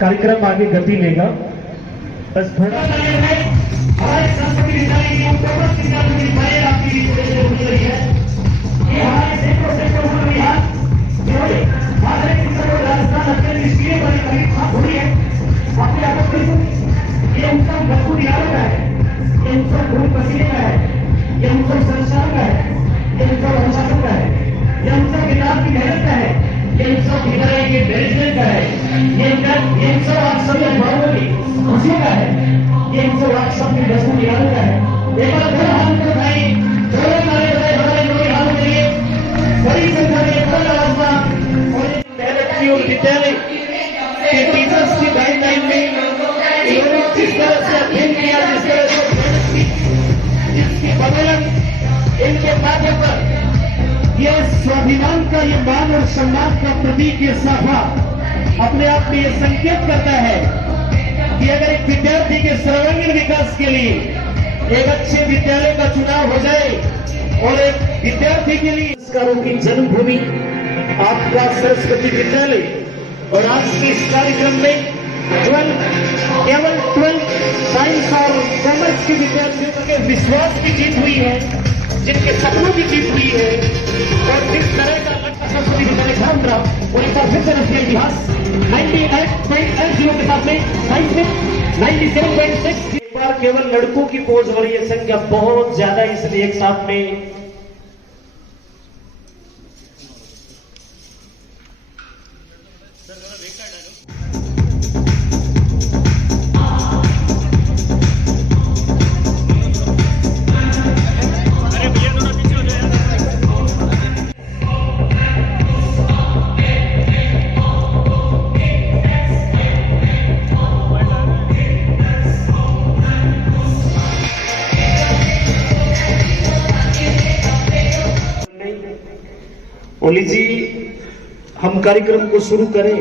कार्यक्रम आगे गति लेगा। बस थोड़ा हमारे संस्कृति दिखाई की आपकी मिल रही है। ये हमारे सेक्टर राजस्थान अत्यंत निष्क्रिय हुई है। अपने आप ये उत्सव भरपूर यादों का है, ये उत्सव खून पसीने का है, ये उत्सव संस्कार का है, ये उत्सव अनुशासन का है, ये उत्सव किताब की मेहनत का है, ये उत्सव विद्यालय के मैनेजमेंट का है, ये उत्सव आप सभी अभिभावकों की खुशियों का है, ये उत्सव आप सबकी बचपन की यादों का है। एक बार फिर हम को भाई जोड़े मारे बड़े हमारे लोग यादों के लिए बड़ी संख्या में बड़ा रास्ता और मेहनत की और विद्यालय के टीचर्स की गाइडलाइन में इन्होंने जिस तरह से अध्ययन किया, जिस तरह से मेहनत की, जिसकी बदौलत इनके माध्यम पर ये स्वाभिमान का, ये मान और सम्मान का प्रतीक, ये साफा अपने आप में ये संकेत करता है कि अगर एक विद्यार्थी के सर्वांगीण विकास के लिए एक अच्छे विद्यालय का चुनाव हो जाए और एक विद्यार्थी के लिए संस्कारों की जन्मभूमि आपका सरस्वती विद्यालय, और आज के इस कार्यक्रम में केवल 12 साइंस और कॉमर्स के विद्यार्थियों के विश्वास की जीत हुई है, जिनके सपनों की जीत हुई है, और जिस तरह का लक्ष्य सरस्वती विद्यालय काम रहा और एक बार फिर से राष्ट्रीय इतिहास 98.80 के साथ में साइंस में 97.6। एक बार केवल लड़कों की पोज हो रही है, संख्या बहुत ज्यादा, इसलिए एक साथ में ओली जी, हम कार्यक्रम को शुरू करें।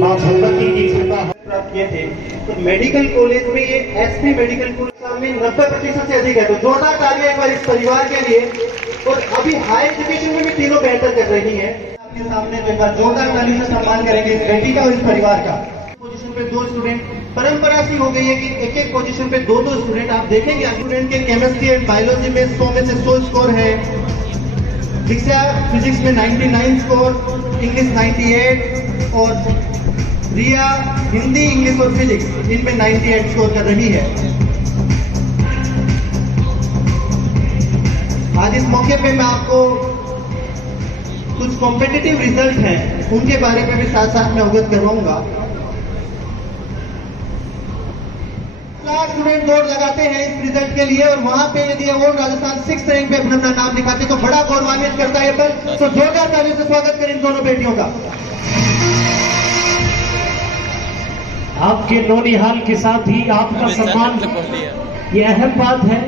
मां भगवती की कृपा प्राप्त किए थे। तो मेडिकल कॉलेज में ये एसपी मेडिकल कॉलेज में 90% से अधिक है, तो जोरदार तालियां एक बार इस परिवार के लिए। और अभी हायर एजुकेशन में भी तीनों बेहतर कर रही है। आपके सामने एक बार जोरदार ताली से सम्मान करेंगे इस बेटी का और इस परिवार का। पोजीशन पे 2 स्टूडेंट, परंपरा सी हो गई है कि एक पोजीशन पे 2 स्टूडेंट। आप देखेंगे स्टूडेंट के केमिस्ट्री एंड बायोलॉजी में 100 में से 100 स्कोर है। दीक्षा फिजिक्स में 99 स्कोर, इंग्लिश 98, और रिया हिंदी, इंग्लिश और फिजिक्स इनमें 98 स्कोर कर रही है। आज इस मौके पे मैं आपको कुछ कॉम्पिटिटिव रिजल्ट हैं उनके बारे में भी साथ साथ में अवगत करवाऊंगा। स्टूडेंट दौड़ लगाते हैं इस रिजल्ट के लिए, और वहां पे यदि अवार्ड राजस्थान 6th रैंक पे अपना नाम लिखाते तो बड़ा गौरवान्वित करता है। पर तो जोरदार तालियों से स्वागत करें इन दोनों बेटियों का। आपके नौनिहाल के साथ ही आपका सम्मान, ये अहम बात है,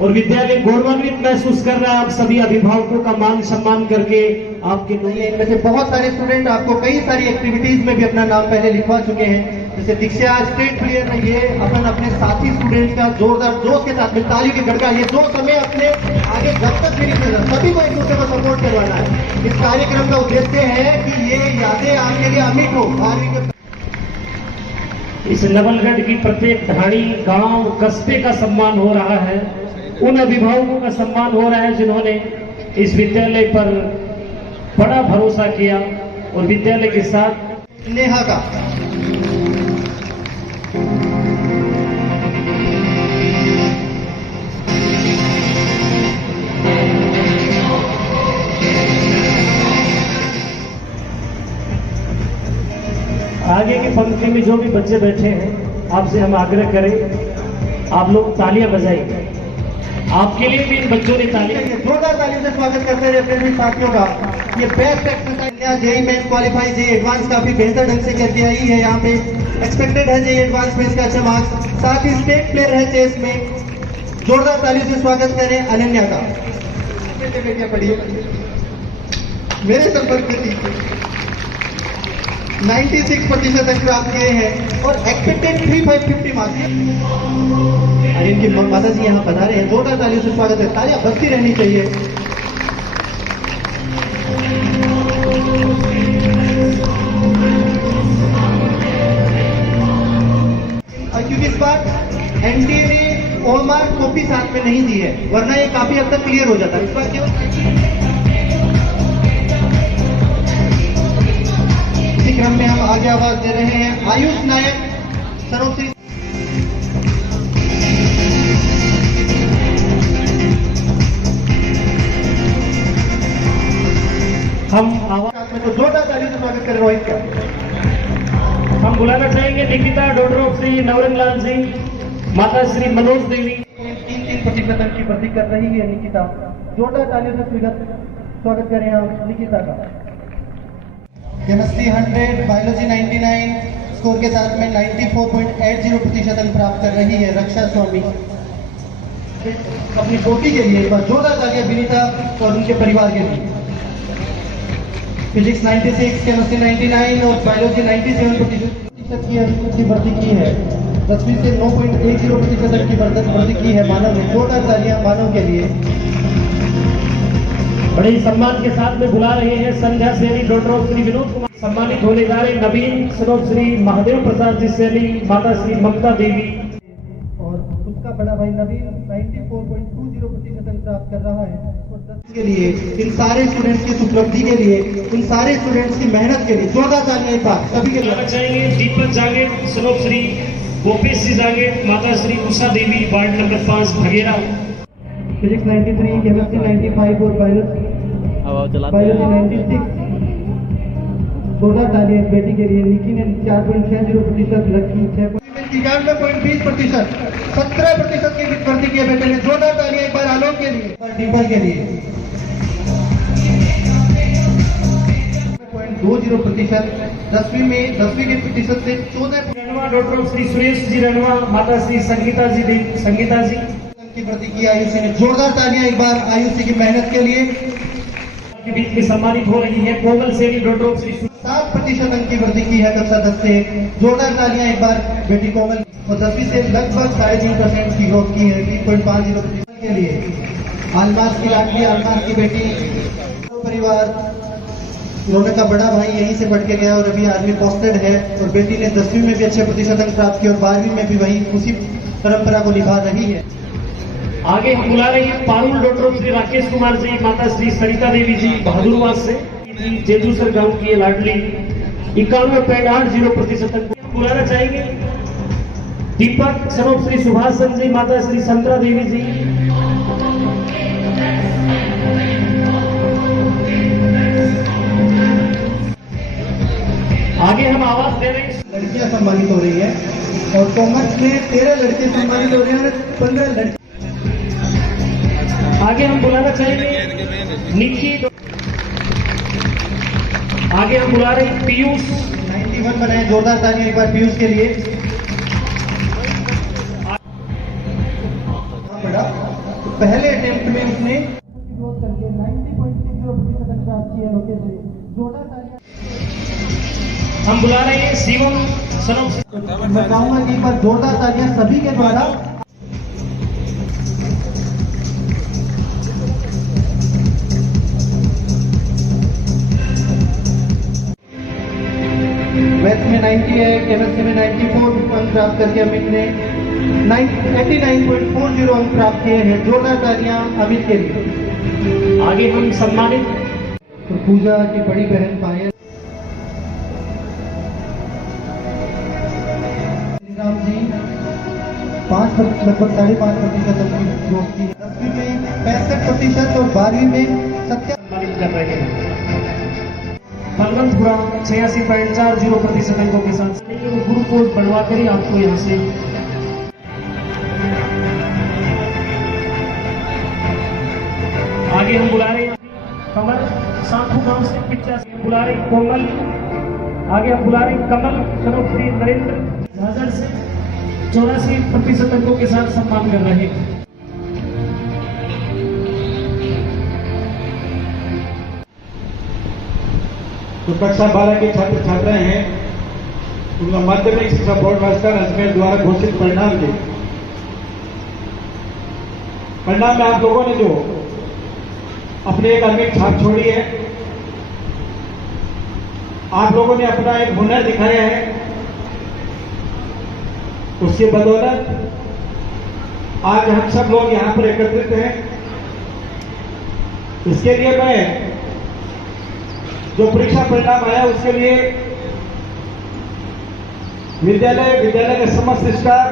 और विद्यालय गौरवान्वित महसूस कर रहा है आप सभी अभिभावकों का मान सम्मान करके। आपके इनमें से बहुत सारे स्टूडेंट आपको कई सारी एक्टिविटीज में भी अपना नाम पहले लिखवा चुके हैं। जैसे दीक्षा स्टेट प्लेयर में, ये अपन अपने साथी स्टूडेंट्स का जोरदार जोश के साथ में ताली की गड़का, ये जो समय अपने आगे जब तक फिनिश कर सभी को एक दूसरे को सपोर्ट करवाना है। इस कार्यक्रम का उद्देश्य है कि ये यादें आपके लिए अमिट हो। 12वीं के इस नवलगढ़ की प्रत्येक ढाणी, गांव, कस्बे का सम्मान हो रहा है, उन अभिभावकों का सम्मान हो रहा है जिन्होंने इस विद्यालय पर बड़ा भरोसा किया और विद्यालय के साथ। नेहा का आगे की पंक्ति में जो भी बच्चे बैठे हैं, आपसे हम आग्रह करें, आप लोग तालियां बजाइए। आपके लिए भी इन बच्चों ने तालियां। जोरदार तालियों से स्वागत करते हैं अपने भी साथियों का। ये best exercise JEE Mains qualify, JEE Advance काफी बेहतर ढंग से करके आई है। यहाँ पे एक्सपेक्टेड है जेईई एडवांस में इसका अच्छा मार्क्स, साथ ही स्टेट प्लेयर है चेस में। जोरदार तालियों से स्वागत करें अनन्या का। बेटियां पढ़िए, मेरे संपर्क में 96% तक प्राप्त किए हैं और एक्सपेक्टेड 3550 मार्क्स। और इनकी माता जी यहाँ बता रहे हैं। जोरदार तालियों से स्वागत है, तालियां बजती रहनी चाहिए। एनटीए ने हॉलमार्क कॉपी साथ में नहीं दी है, वरना ये काफी हद तक क्लियर हो जाता है। इस बार केवल इसी क्रम में हम आगे आवाज दे रहे हैं आयुष नायक सरोसी। हम आवाज में तो जोरदार ताली से स्वागत करें रोहित का। हम बुलाना चाहेंगे निकिता डॉटर ऑफ श्री नवरंग लाल सिंह, माता श्री मनोज देवी। 3% अंक की वृद्धि कर रही है निकिता। जोरदार तालियों से स्वागत करें हम निकिता का। केमिस्ट्री 100, बायोलॉजी 99 स्कोर के साथ में 94.80% अंक प्राप्त कर रही है रक्षा स्वामी। अपनी पोती के लिए एक बार जोरदार तालियां विनीता और उनके परिवार के लिए। फिजिक्स 96, केमिस्ट्री 99 और बायोलॉजी 97% की वृद्धि की है। 10वीं से 9.10% की वृद्धि की है मानव ने। जोरदार तालियां मानव के लिए। बड़े सम्मान के साथ में बुला रहे हैं संध्या सैनी डॉक्टर ऑफ श्री विनोद कुमार। सम्मानित होने जा रहे नवीन सरोज श्री महादेव प्रसाद जी सैनी, माता श्री ममता देवी और उसका बड़ा भाई नवीन 94.20% अंक प्राप्त कर रहा है। और 10 के लिए इन सारे स्टूडेंट्स की उपलब्धि के लिए, इन सारे स्टूडेंट्स की मेहनत के लिए जोरदार तालियां एक बार सभी के लिए चाहेंगे। दीपक जागेट सरोज श्री गोपेश सिंह जागेट, माता श्री उषा देवी, वार्ड नंबर 5 भगेरा। फिजिक्स 93, केमिस्ट्री 95 और बायोलॉजी 96। जोरदार तालियां बेटी के लिए। निकी ने 4.60%, लक्ष्मी 93.20%, 17% की वृद्धि की है बेटे ने। जोरदार तालियां एक बार आलोक के लिए और डिम्पल के लिए। 20% 10वीं के प्रतिशत से 14 रणवा डॉक्टर ऑफ श्री सुरेश जी रणवा, माता श्री संगीता जी की वृद्धि की आयुषी ने। जोरदार तालियां एक बार आयुषी की मेहनत के लिए। के बीच में सम्मानित हो रही है कोमल सेनी डॉक्टर ऑफ श्री 7% अंक की वृद्धि की है कक्षा 10 से। जोरदार तालियां एक बार बेटी कोमल। और 10वीं से लगभग 3.5% की ग्रोथ की है। 3.50% के लिए। आलमास की लाडली, आलमास की बेटी परिवार। रोनक का बड़ा भाई यहीं से बढ़ के गया और अभी आर्मी पोस्टेड है। और बेटी ने 10वीं में भी अच्छे प्रतिशत अंक प्राप्त किए और 12वीं में भी वही उसी परंपरा को निभा रही है। आगे हम बुला रहे हैं पारुल डॉक्टर ऑफ श्री राकेश कुमार जी, माता श्री सरिता देवी जी बहादुरवास से। जेजूसर गांव की लाडली 91.80% तक बुलाना चाहेंगे। दीपक सरोप श्री सुभाष जी, माता श्री संतरा देवी जी। आगे हम आवाज दे रहे हैं। लड़कियां सम्मानित हो रही है और कॉमर्स में 13 लड़के सम्मानित हो रहे हैं, 15 लड़के। आगे हम बुलाना चाहेंगे निकी। आगे हम बुला रहे हैं पीयूष 91 बनाए। जोरदार तालियां एक बार पीयूष के लिए। बड़ा पहले अटेम्प्ट में उसने 90.60% प्राप्त किया लोकेश जी। जोरदार तालियां। हम बुला रहे हैं शिवम सनम। मैं कहूंगा कि एक बार जोरदार तालियां सभी के द्वारा। मैथ में 90 है, केमिस्ट्री में 94 अंक प्राप्त करके अमित ने 89.40 अंक प्राप्त किए हैं। जोरदार तालियां अमित के लिए। आगे हम सम्मानित तो पूजा की बड़ी बहन पायल राम जी 5 लगभग 5.5% अंक की ग्रोथ की। 10वीं में 65% और 12वीं में 70 सम्मानित कर रहे हैं। बलवंतपुरा 86.40% अंकों के साथ गुरु को बढ़वा कर ही आपको यहाँ से आगे हम बुला रहे हैं कमल सांखू गांव से 85 बुला रहे कोमल। आगे हम बुला रहे कमल सरोप श्री नरेंद्र झाझर से 84% अंकों के साथ सम्मान कर रहे हैं। तो कक्षा 12 के छात्र छात्राएं हैं, उनका माध्यमिक शिक्षा बोर्ड मास्टर अजमेर द्वारा घोषित परिणाम के परिणाम में आप लोगों ने जो अपनी एक अमिट छाप छोड़ी है, आप लोगों ने अपना एक हुनर दिखाया है, उसकी बदौलत आज हम सब लोग यहां पर एकत्रित हैं। इसके लिए मैं जो परीक्षा परिणाम आया उसके लिए विद्यालय के समस्त स्टाफ,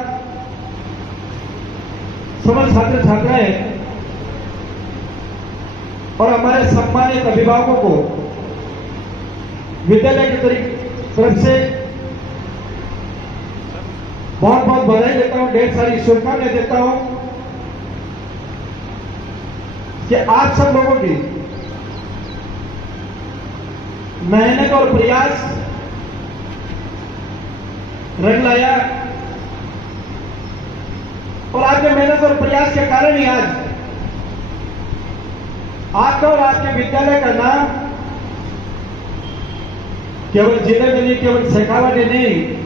समस्त छात्र छात्राएं और हमारे सम्मानित अभिभावकों को विद्यालय की तरफ से बहुत बहुत बधाई देता हूं, ढेर सारी शुभकामनाएं देता हूं कि आप सब लोगों की मेहनत और प्रयास रंग लाया और आपके मेहनत और प्रयास के कारण ही आज आपका और आपके विद्यालय का नाम केवल जिले में नहीं, केवल शेखावाटी में नहीं,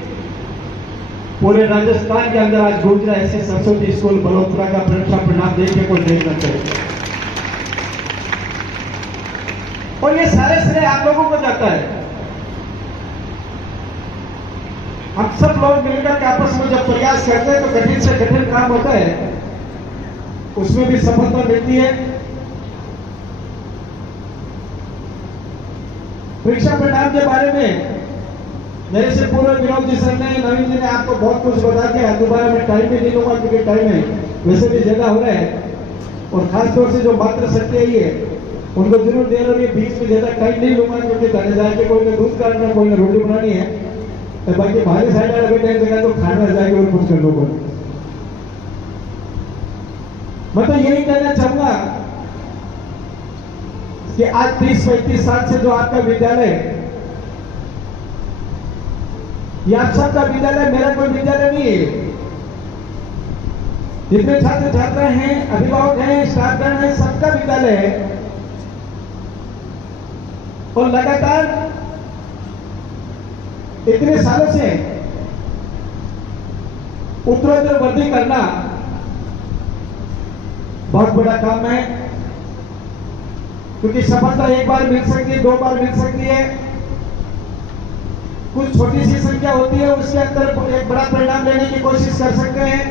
पूरे राजस्थान के अंदर आज गूंज रहा है। ऐसे सरस्वती स्कूल बलोत्रा का परीक्षा परिणाम देख के कोई देखना चाहिए और ये सारे श्रेय आप लोगों को जाता है। हम सब लोग मिलकर के आपस में जब प्रयास करते हैं तो कठिन से कठिन काम होता है, उसमें भी सफलता मिलती है। परीक्षा परिणाम के बारे में मेरे से पूर्व विनोद जी सर ने, नवीन जी ने आपको बहुत कुछ बता दिया। दोबारा मैं टाइम भी नहीं लूंगा क्योंकि टाइम है वैसे भी ज्यादा हो रहा है और खासतौर से जो मात्र सत्य है उनको जरूर दे रही है। बीच में ज्यादा टाइम नहीं लूंगा क्योंकि जाने जाके कोई ने दूध काटना, कोई ने रोटी बनानी है, तो बाकी भारी साइड वाला बेटे जगह तो खाना जाएगी और कुछ कर लोगों। मैं तो यही कहना चाहूंगा कि आज 30-35 साल से जो आपका विद्यालय, ये आप सबका विद्यालय, मेरा कोई विद्यालय नहीं है। जितने छात्र छात्रा हैं, अभिभावक हैं, स्टाफगण हैं, सबका विद्यालय है और लगातार इतने सालों से उत्तरोत्तर वृद्धि करना बहुत बड़ा काम है, क्योंकि सफलता एक बार मिल सकती है, 2 बार मिल सकती है, कुछ छोटी सी संख्या होती है, उसके अंदर एक बड़ा परिणाम लेने की कोशिश कर सकते हैं।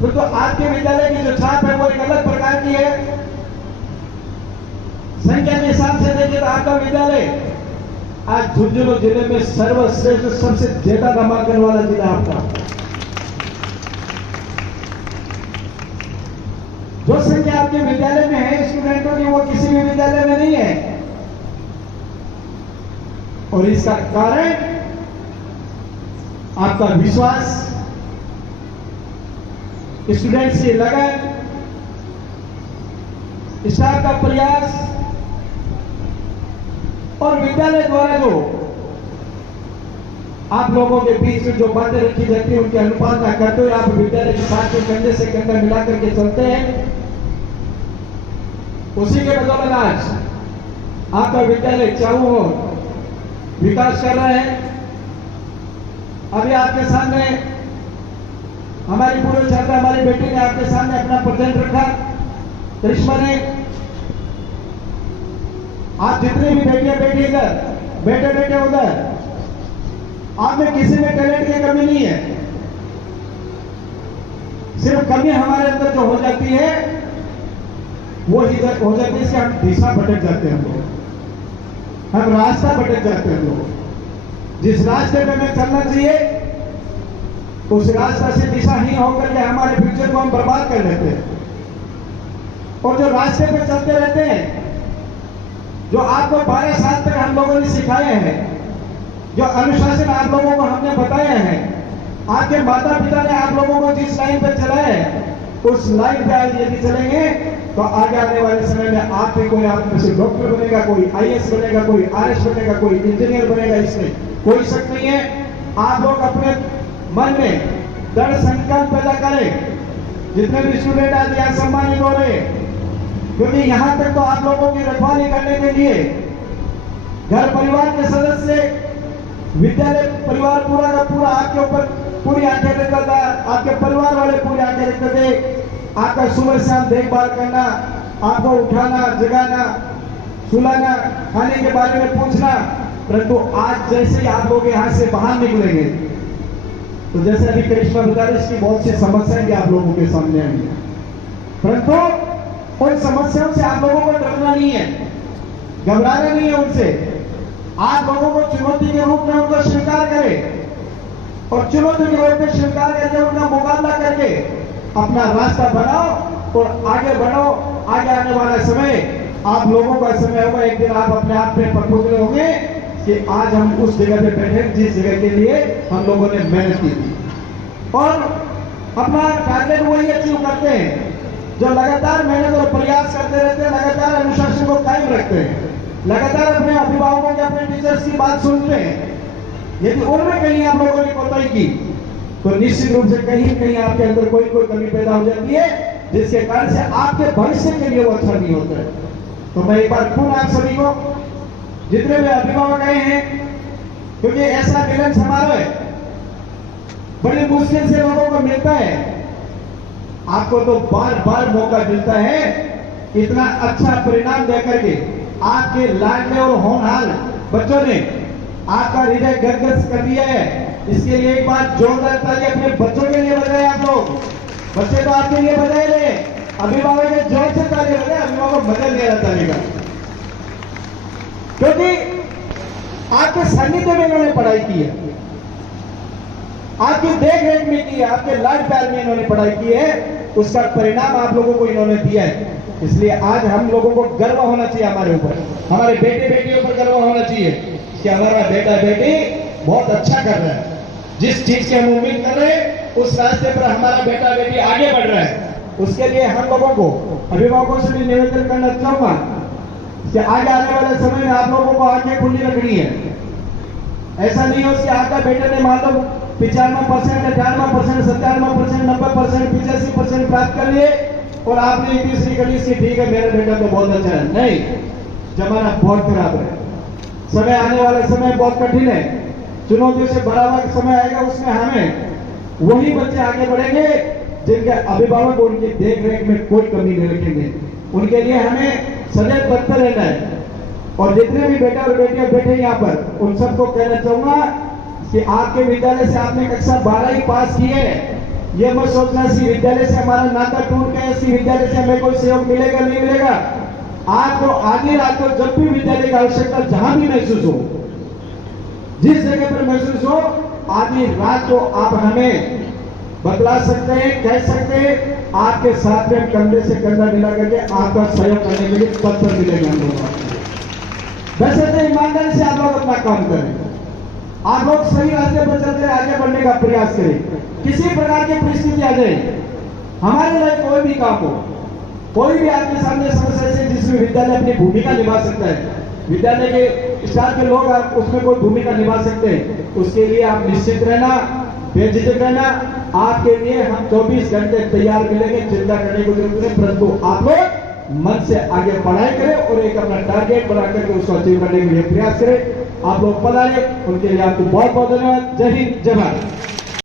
तो आपके विद्यालय की जो छाप है वो एक अलग प्रकार की है। संख्या के हिसाब से देखिए तो आपका विद्यालय आज झुंझुनू जिले में सर्वश्रेष्ठ, सबसे ज्यादा नामांकन वाला जिला आपका। जो संख्या आपके विद्यालय में है स्टूडेंटों की, वो किसी भी विद्यालय में नहीं है और इसका कारण आपका विश्वास, स्टूडेंट्स की लगन, स्टाफ का प्रयास और विद्यालय द्वारा जो आप लोगों के बीच में जो बातें रखी जाती है उनकी अनुपालना करते हुए आप विद्यालय के साथ में कंधे से कंधा मिलाकर के चलते हैं। उसी के बदौलत आज आपका विद्यालय चारों ओर विकास कर रहा है। अभी आपके सामने हमारी पूर्व छात्रा, हमारी बेटी ने आपके सामने अपना प्रेजेंट रखा, करिश्मा ने। आप जितने भी बेटियां बैठी इधर, बेटे बेटे उधर, आप में किसी में टैलेंट की कमी नहीं है। सिर्फ कमी हमारे अंदर जो हो जाती है वो इधर हो जाती है, इससे हम दिशा भटक जाते हैं, हम रास्ता भटक जाते हैं। लोग जिस रास्ते पे हमें चलना चाहिए उस रास्ते से दिशाहीन होकर के हमारे फ्यूचर को हम बर्बाद कर लेते हैं। और जो रास्ते पे चलते रहते हैं, जो आपको 12 साल तक हम लोगों ने सिखाए हैं, जो अनुशासन आप लोगों को हमने बताया है, आपके माता पिता ने आप लोगों को जिस लाइन पर चलाया है उस लाइन पे आज यदि चलेंगे तो आगे आने वाले समय में आप भी, कोई आप में से डॉक्टर बनेगा, कोई आईएएस बनेगा, कोई आरएस बनेगा, कोई इंजीनियर बनेगा, इसमें कोई शक नहीं है। आप लोग अपने मन में दृढ़ संकल्प पैदा करें। जितने भी स्टूडेंट आज यहाँ सम्मानित हो रहे, क्योंकि यहाँ तक तो आप लोगों की रखवाली करने के लिए घर परिवार के सदस्य, विद्यालय परिवार पूरा का पूरा आपके ऊपर पूरी आंखें रखता था, आपके परिवार वाले पूरी आंखें रखते थे। आपका सुबह शाम देखभाल करना, आपको उठाना, जगाना, सुलाना, खाने के बारे में पूछना। परंतु आज जैसे ही आप लोग यहाँ से बाहर निकलेंगे तो जैसे अभी करिश्मा बता रही, इसकी बहुत सी समस्याएं भी आप लोगों के सामने आएंगी, परंतु उन समस्याओं से आप लोगों को डरना नहीं है, घबराना नहीं है उनसे। आप लोगों को चुनौती के रूप में उनको स्वीकार करें और चुनौती के रूप में स्वीकार करके उनका मुकाबला करके अपना रास्ता बनाओ और आगे बढ़ो। आगे आने वाला समय आप लोगों का समय होगा, एक दिन आप अपने आप में पटोले होंगे कि आज हम उस जगह पे बैठे जिस जगह के लिए हम लोगों ने मेहनत की थी और अपना टारगेट वही अचीव करते हैं जो लगातार मेहनत और प्रयास करते रहते हैं, लगातार अनुशासन को कायम रखते हैं, लगातार अपने अभिभावकों के, अपने टीचर्स की बात सुनते हैं। यदि उनमें कहीं आप लोगों ने कोताही की तो निश्चित रूप से कहीं कहीं आपके अंदर कोई कमी पैदा हो जाती है, जिसके कारण से आपके भविष्य के लिए वो अच्छा नहीं होता है। तो मैं एक बार पुनः आप सभी को, जितने भी अभिभावक आए हैं, क्योंकि ऐसा मिलन समारोह बड़ी मुश्किल से लोगों को मिलता है, आपको तो बार बार मौका मिलता है इतना अच्छा परिणाम देकर के आपके लाडले और होनहार बच्चों ने आपका हृदय गदगद कर दिया है। इसके लिए एक बार जोरदार ताली अपने बच्चों के लिए बजाएं। आप लोग बच्चे तो आपके लिए बजाए रहे, अभिभावक के जोर से ताली बजाए, अभिभावक मजा ले रहा ताली का, क्योंकि आपके सानिध्य में इन्होंने पढ़ाई की है, आपकी देख रेख में की है, आपके लाड प्यार में इन्होंने पढ़ाई की है, उसका परिणाम आप लोगों को इन्होंने दिया है। इसलिए आज हम लोगों को गर्व होना चाहिए हमारे ऊपर, हमारे बेटे बेटियों पर गर्व होना चाहिए कि हमारा बेटा बेटी बहुत अच्छा कर रहा है। जिस चीज की हम उम्मीद कर रहे हैं उस रास्ते पर हमारा बेटा बेटी आगे बढ़ रहा है। उसके लिए हम लोगों को अभिभावकों से भी निवेदन करना चाहूंगा कि आगे आने वाले समय में आप लोगों को आंखें खुली रखनी है। ऐसा नहीं हो कि आपका बेटे ने मान लो 95%, 98%, 97%, 90%, 85% प्राप्त कर लिए और आपने तीसरी कड़ी से ठीक है मेरा बेटा तो बहुत अच्छा है। नहीं, जमाना बहुत खराब है, समय आने वाला समय बहुत कठिन है, चुनौतियों से भरा हुआ समय आएगा, उसमें हमें वही बच्चे आगे बढ़ेंगे जिनके अभिभावक उनकी देख रेख में कोई कमी नहीं रखेंगे। उनके लिए हमें सदैव तत्पर रहना है। और जितने भी बेटा और बेटियां बैठे यहाँ पर उन सबको कहना चाहूंगा कि आपके विद्यालय से आपने कक्षा 12 ही पास की है, ये मत सोचना इसी विद्यालय से हमारा नाता टूट गया, इसी विद्यालय से हमें कोई सहयोग मिलेगा नहीं मिलेगा। आपको आगे रात को जब भी विद्यालय की आवश्यकता जहां भी महसूस हो, जिस जगह पर महसूस हो, आधी रात को आप हमें बतला सकते हैं, कह सकते हैं, आपके साथ में कंधे से कंधा मिला करके आपका सहयोग करने के लिए तत्पर मिलेंगे हम लोग। वैसे तो ईमानदारी से आप लोग अपना काम करें, आप लोग सही रास्ते पर चलते आगे बढ़ने का प्रयास करें। किसी प्रकार की परिस्थिति आ जाए, हमारे लिए कोई भी काम हो, कोई भी आपके सामने समस्या से जिसमें विद्यालय अपनी भूमिका निभा सकता है, विद्यालय के स्टाफ के लोग उसमें कोई भूमिका निभा सकते हैं, उसके लिए आप निश्चित रहना, बेझिझक रहना। आपके लिए हम 24 घंटे तैयार मिलेंगे, चिंता करने की जरूरत नहीं, परंतु आप लोग मन से आगे पढ़ाई करें और एक अपना टारगेट बना करके उसको अचीव करने के लिए प्रयास करें। आप लोग पढ़ाए, उनके लिए आपको बहुत बहुत धन्यवाद। जय हिंद, जय भारत।